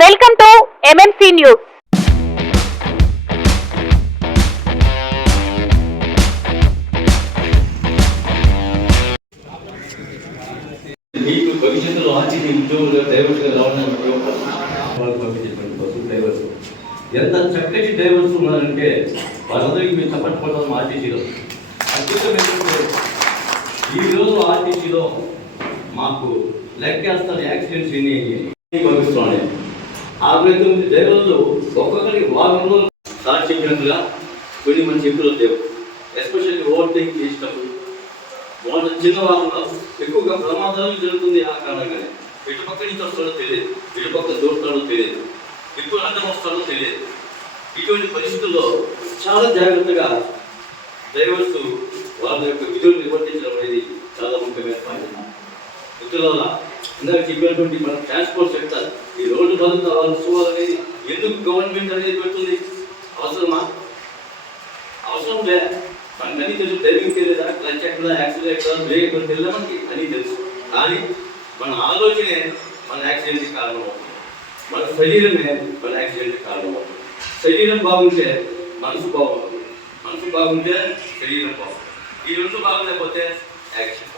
Welcome to MMC news. మీకు భవిష్యత్తులో RTC ఉద్యోగులుగా డ్రైవర్స్గా రావడానికి ఉపయోగపడుతుంది. డ్రైవర్స్ ఎంత చక్కటి డ్రైవర్స్ ఉన్నారంటే వాళ్ళందరికీ మీరు తప్పట్టుకోవడం ఆర్టీసీలో అద్భుతమైన. ఈరోజు ఆర్టీసీలో మాకు లెక్కేస్తాను యాక్సిడెంట్స్ ఎన్ని పంపిస్తున్నాను. 69 డ్రైవర్లు ఒక్కొక్కరికి వారంలో సార్ చెప్పినట్టుగా కొన్ని మంది చెప్పులు లేవు. ఎస్పెషల్లీ ఓవర్టేక్ చేసినప్పుడు వాళ్ళ చిన్న వారంలో ఎక్కువగా ప్రమాదాలు జరుగుతుంది. ఆ కారణంగానే ఇటుపక్క నుంచి వస్తాడో తెలియదు, ఇటుపక్క దూరతాడో తెలియదు, ఎక్కువ అడ్డం వస్తాడో తెలియదు. ఇటువంటి పరిస్థితుల్లో చాలా జాగ్రత్తగా డ్రైవర్స్ వాళ్ళ యొక్క విధులు నిర్వర్తించడం అనేది చాలా ముఖ్యమైన బాధ్యత. మిత్రుల ఇందాక చెప్పినటువంటి మన ట్రాన్స్పోర్ట్ సెక్టర్ ఈ రోడ్డు భద్రత చూడాలనేది ఎందుకు గవర్నమెంట్ అనేది పెడుతుంది? అవసరమా? అవసరం లే. మనకన్నీ తెలుసు. డ్రైవింగ్ తెలియదా, క్లచ్ ఎక్కడ, యాక్సిడెంట్ ఎక్కడ, బ్రేక్ ఎక్కడ తెలియదా మనకి అన్నీ తెలుసు. కానీ మన ఆలోచనే మన యాక్సిడెంట్కి కారణం అవుతుంది. మన శరీరమే మన యాక్సిడెంట్కి కారణం అవుతుంది. శరీరం బాగుంటే మనసు బాగుంటుంది, మనసు బాగుంటే శరీరం బాగుంటుంది. ఈ రెండు బాగులేకపోతే యాక్సిడెంట్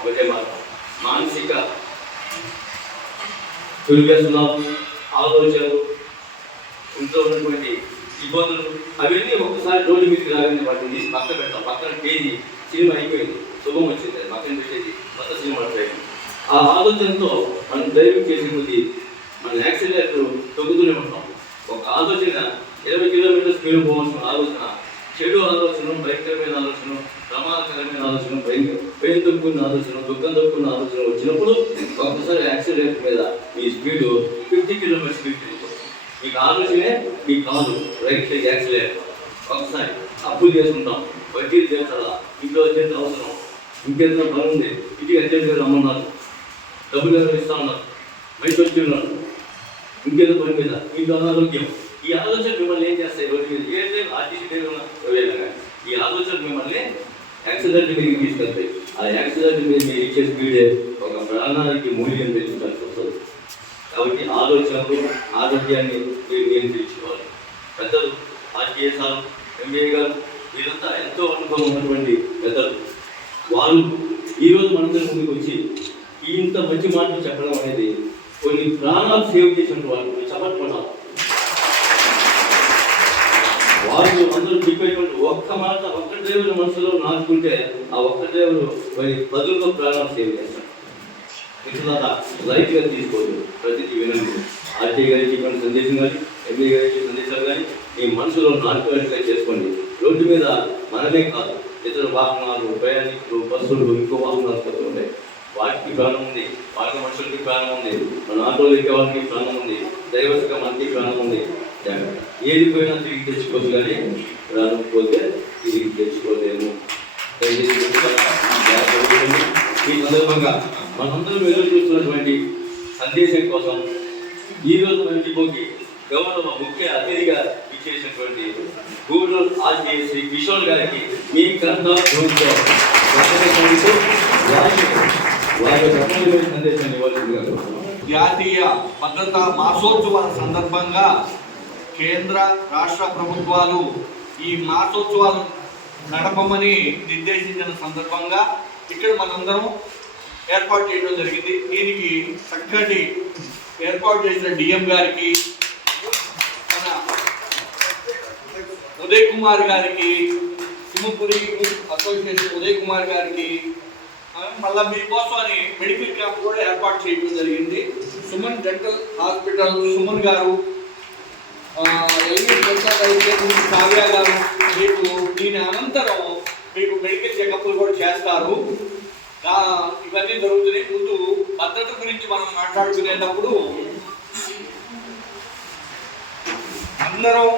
ఒకటే మార్గం. మానసిక దుర్వ్యసనం, ఆలోచనలు, ఇంట్లో ఉన్నటువంటి ఇబ్బందులు అవన్నీ ఒక్కసారి రోడ్డు మీదకి రాగానే వాటిని తీసి పక్కన పెడతాం. పక్కన పేజీ సినిమా అయిపోయింది, శుభం వచ్చింది, పక్కన పెట్టేది కొత్త సినిమా ట్రైన్. ఆ ఆలోచనతో మనం డ్రైవింగ్ చేసే కొద్దీ మన యాక్సిడెంట్ తగ్గుతూనే ఉంటాం. ఒక ఆలోచన 20 కిలోమీటర్ల స్పీడ్ పోవాల్సిన ఆలోచన, చెడు ఆలోచన, భయంకరమైన ఆలోచన, ప్రమాదకరమైన ఆలోచన, భయం తొక్కున్న ఆలోచన, దుఃఖం తొక్కున్న ఆలోచన వచ్చినప్పుడు ఒక్కసారి యాక్సిడెంట్ మీద మీ స్పీడ్ 50 కిలోమీటర్ స్పీడ్ తిరుగుతుంది. మీకు ఆలోచనే మీ కాదు రైట్ సైడ్ యాక్సిడెంట్. ఒకసారి అప్పులు చేసుకుంటాం, వడ్డీలు చేస్తారా, ఇంట్లో అర్జెంట్ అవసరం, ఇంకెంత పని ఉంది, ఇంటికి అర్జెంట్గా రమ్మన్నారు, డబ్బులు ఎవరు ఇస్తా ఉన్నారు, బయట వచ్చి ఉన్నారు, ఇంకేదో పని మీద, ఇంట్లో అనారోగ్యం. ఈ ఆలోచన మిమ్మల్ని ఏం చేస్తాయి? రోడ్డు మీద ఏదైతే ఆర్టీసీ కానీ ఈ ఆలోచన మిమ్మల్ని యాక్సిడెంట్ మీదకి తీసుకెళ్తాయి. ఆ యాక్సిడెంట్ మీద మీరు ఇచ్చే స్పీడే ఒక ప్రాణానికి మూల్యం తెచ్చుకోవాల్సి వస్తుంది. కాబట్టి ఆలోచనలు, ఆరోగ్యాన్ని మీరు నియంత్రించుకోవాలి. పెద్దలు, ఆర్టీఏ సార్, ఎంబీఏ గారు, వీరంతా ఎంతో అనుభవం ఉన్నటువంటి పెద్దలు. వాళ్ళు ఈరోజు మనందరి ముందుకు వచ్చి ఇంత మంచి మాటలు చెప్పడం అనేది కొన్ని ప్రాణాలు సేవ్ చేసినట్టు వాళ్ళు చెప్పట్లేదు. వాళ్ళు అందరూ చెప్పేటువంటి ఒక్క మాట, ఒక్క డ్రైవర్ మనసులో నాటుకుంటే ఆ ఒక్క డ్రైవరు 10 ప్రాణాలు సేవ్ చేస్తాడు. మిత్రులారా, లైట్గా తీసుకోదు, ప్రతిదీ వినండి. ఆర్టీఐ గారికి చెప్పిన సందేశం కానీ, ఎంఏ గారికి సందేశాలు కానీ మీ మనసులో నాటుకున్నట్టుగా చేసుకోండి. రోడ్డు మీద మనమే కాదు, ఇతర వాహనాలు, ప్రయాణికులు, బస్సులు, ఇంకో వాహనాలు కొత్త ఉంటాయి. వాటికి ప్రాణం ఉంది, వాళ్ళ మనుషులకి ప్రాణం ఉంది, మన ఆటోలు ఎక్కే వాళ్ళకి ప్రాణం ఉంది, డ్రైవర్స్గా మనకి ప్రాణం ఉంది. ఏది పోయినా తిరిగి తెచ్చుకోవచ్చు, కానీ రాకపోతే తిరిగి తెచ్చుకోలేము. ఈ సందర్భంగా మనందరం ఎదురు చూస్తున్నటువంటి సందేశం కోసం ఈరోజు మన డిపోకి గౌరవ ముఖ్య అతిథిగా ఇచ్చేసినటువంటి గూడూరు ఆర్టీఏ శ్రీ కిషోర్ గారికి మీ కర్త సందేశాన్ని ఇవ్వాల్సిందిగా. జాతీయ భద్రతా మాసోత్సవాల సందర్భంగా కేంద్ర రాష్ట్ర ప్రభుత్వాలు ఈ మాసోత్సవాలు నడపమని నిర్దేశించిన సందర్భంగా ఇక్కడ మనందరం ఏర్పాటు చేయడం జరిగింది. దీనికి చక్కటి ఏర్పాటు చేసిన డిఎం గారికి, మన ఉదయ్ కుమార్ గారికి, సింహపురి అసోసియేషన్ ఉదయ్ కుమార్ గారికి, మళ్ళీ మీకోసం అని మెడికల్ క్యాంప్ కూడా ఏర్పాటు చేయడం జరిగింది. సుమన్ డెంటల్ హాస్పిటల్ సుమన్ గారు, కావ్య గారు మీకు దీని అనంతరం మీకు మెడికల్ చెకప్లు కూడా చేస్తారు. ఇవన్నీ జరుగుతున్నాయి. ముందు భద్రత గురించి మనం మాట్లాడుకునేటప్పుడు అందరం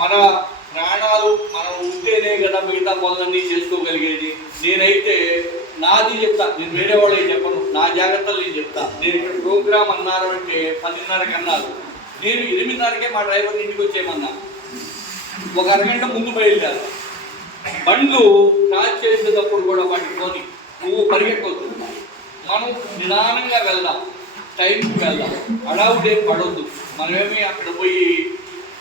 మన ప్రాణాలు మనం ఉంటేనే కదా మిగతా పనులన్నీ చేసుకోగలిగేది. నేనైతే నాది చెప్తా, నేను వేరే వాళ్ళకి చెప్పను, నా జాగ్రత్తలు నేను చెప్తా. నేను ఇక్కడ ప్రోగ్రామ్ అన్నారు అంటే 10:30కి అన్నారు, నేను 8:30కే మా డ్రైవర్ ఇంటికి వచ్చేయమన్నా. ఒక అరగంట ముందు బయలుదేరు. బండ్లు క్రాస్ చేసేటప్పుడు కూడా వాటికి కొని నువ్వు పరిగెట్టవద్దు, మనం నిదానంగా వెళ్దాం. టైంకి వెళ్దాం. హడావుడే పడొద్దు. మనమేమి అక్కడ పోయి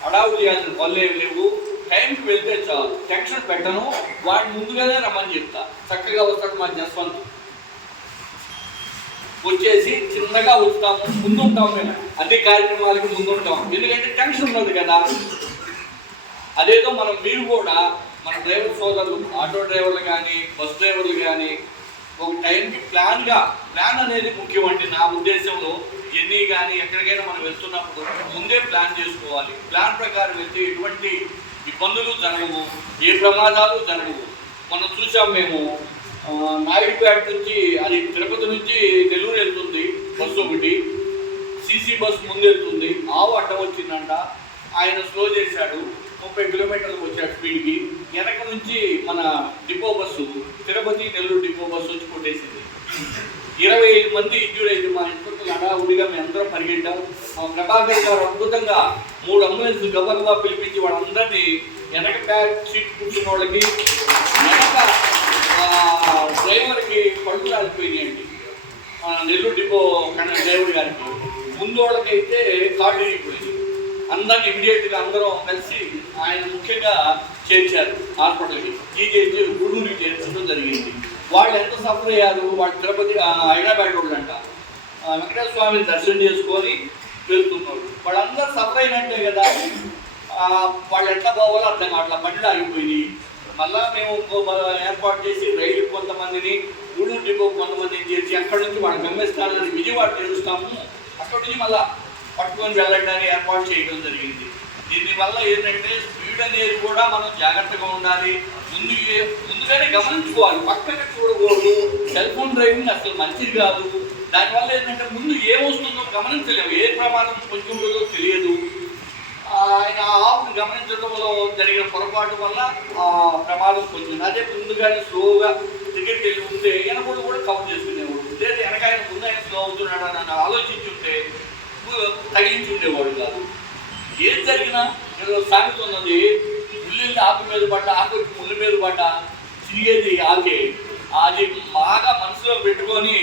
హడావుడు చేయాల్సిన పనులు ఏమి లేవు. టైంకి వెళ్తే చాలు. టెన్షన్ పెట్టను. వాడిని ముందుగానే రమ్మని చెప్తా. చక్కగా వస్తాడు మా జస్వంత్. వచ్చేసి చిన్నగా వస్తాము, ముందుంటాం. మేము అన్ని కార్యక్రమాలకి ముందుంటాం. ఎందుకంటే టెన్షన్ ఉన్నది కదా. అదేదో మీరు కూడా మన డ్రైవర్ సోదరులు, ఆటో డ్రైవర్లు కానీ బస్ డ్రైవర్లు కానీ ఒక టైంకి ప్లాన్ అనేది ముఖ్యమండి. నా ఉద్దేశంలో ఎన్ని కానీ ఎక్కడికైనా మనం వెళ్తున్నప్పుడు ముందే ప్లాన్ చేసుకోవాలి. ప్లాన్ ప్రకారం వెళ్తే ఎటువంటి ఇబ్బందులు జరగవు, ఏ ప్రమాదాలు జరగవు. మనం చూసాం మేము నాయుడుపేట నుంచి, అది తిరుపతి నుంచి నెల్లూరు వెళ్తుంది బస్సు ఒకటి, సీసీ బస్సు ముందు వెళ్తుంది. ఆవు అడ్డం వచ్చిందంట, ఆయన స్లో చేశాడు, 30 కిలోమీటర్లకు వచ్చాడు స్పీడ్కి. వెనక నుంచి మన depot bus, Tirupati Nellore depot bus వచ్చి కొట్టేసింది. 25 మంది ఇంజూర్ అయింది. మా ఇంట్లో హడావుడిగా మేము అందరం పరిగెట్టాం. మా ప్రభాకర్ గారు అద్భుతంగా 3 అంబులెన్స్ గబగబా పిలిపించి వాళ్ళందరినీ వెనక బ్యాక్ సీట్ కూర్చున్న వాళ్ళకి, వెనక డ్రైవర్కి పళ్ళు రాలిపోయినాయండి. నెల్లూరు డిపో డ్రైవర్ గారికి. ముందు వాళ్ళకైతే కార్డు విరిగిపోయింది. అందరిని ఇమీడియట్గా అందరం కలిసి ఆయన ముఖ్యంగా చేర్చారు హాస్పిటల్కి. జీజేసి గూడూరుకి చేర్చడం జరిగింది. వాళ్ళు ఎంత సఫర్ అయ్యారు. వాళ్ళు తిరుపతి హైదరాబాద్ వాళ్ళు అంట, వెంకటేశ్వర స్వామిని దర్శనం చేసుకొని వెళ్తున్నారు. వాళ్ళందరూ సఫర్ అయినట్టే కదా. వాళ్ళు ఎట్లా పోవాలో అర్థం కావట్లా. బండ్లు ఆగిపోయింది. మళ్ళా మేము ఏర్పాటు చేసి రైలు కొంతమందిని, గూడూరు డిపో కొంతమందిని చేసి అక్కడి నుంచి వాళ్ళ గమ్యస్థానాన్ని విజయవాడ చేరుస్తాము. అక్కడి నుంచి మళ్ళీ పట్టుకొని వెళ్ళడానికి ఏర్పాటు చేయడం జరిగింది. దీనివల్ల ఏంటంటే స్పీడ్ అనేది కూడా మనం జాగ్రత్తగా ఉండాలి. ముందుగానే గమనించుకోవాలి, పక్కన చూడకూడదు. సెల్ ఫోన్ డ్రైవింగ్ అసలు మంచిది కాదు. దానివల్ల ఏంటంటే ముందు ఏమొస్తుందో గమనించలేము, ఏ ప్రమాదం కొంచెం తెలియదు. ఆయన ఆవును గమనించడంలో జరిగిన పొరపాటు వల్ల ఆ ప్రమాదం కొంచెం. అదే ముందుగానే స్లోగా టికెట్ వెళ్ళి ఉంటే వెనకూడ కూడా కవర్ చేసుకునేవాడు. లేదా వెనక ఆయన ముందు ఆయన స్లో అవుతున్నాడు అని ఆలోచించుంటే తగిలించుండేవాడు కాదు. ఏం జరిగినా ఏదో సామెత ఉన్నది, ముళ్ళు ఆకు మీద పడ్డ, ఆకు ముళ్ళు మీద పడ్డ తిరిగేది ఆకే. అది బాగా మనసులో పెట్టుకొని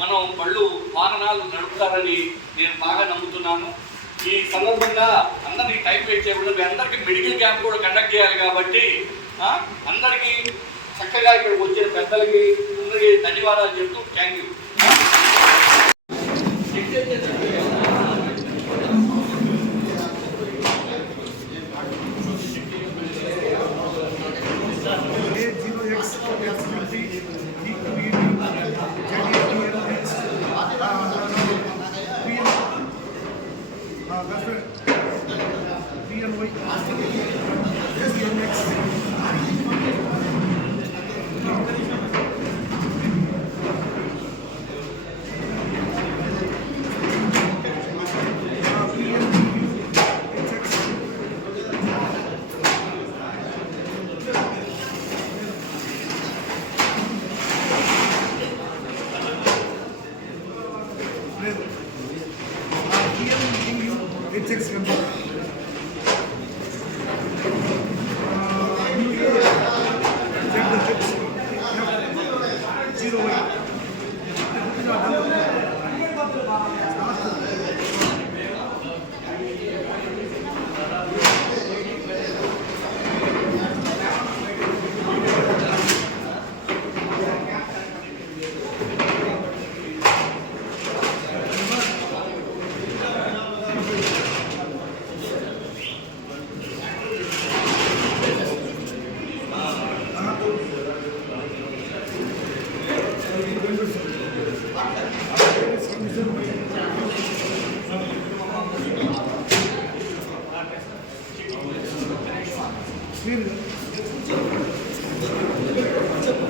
మనం బళ్ళు వాహనాలు నడుపుతారని నేను బాగా నమ్ముతున్నాను. ఈ సందర్భంగా అందరికీ టైం వేస్ట్ చేయకుండా అందరికీ మెడికల్ క్యాంప్ కూడా కండక్ట్ చేయాలి కాబట్టి అందరికీ చక్కగా ఇక్కడికి వచ్చిన పెద్దలకి అందరికీ ధన్యవాదాలు చెప్తూ థ్యాంక్ యూ.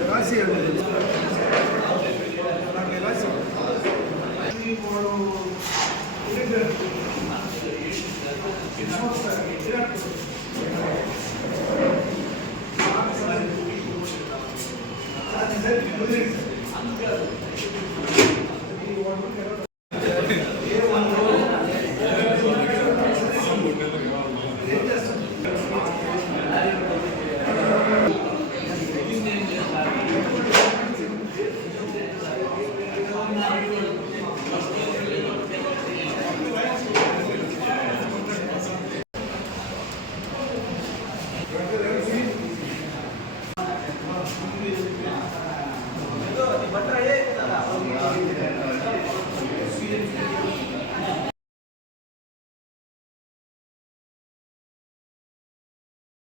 Gracias.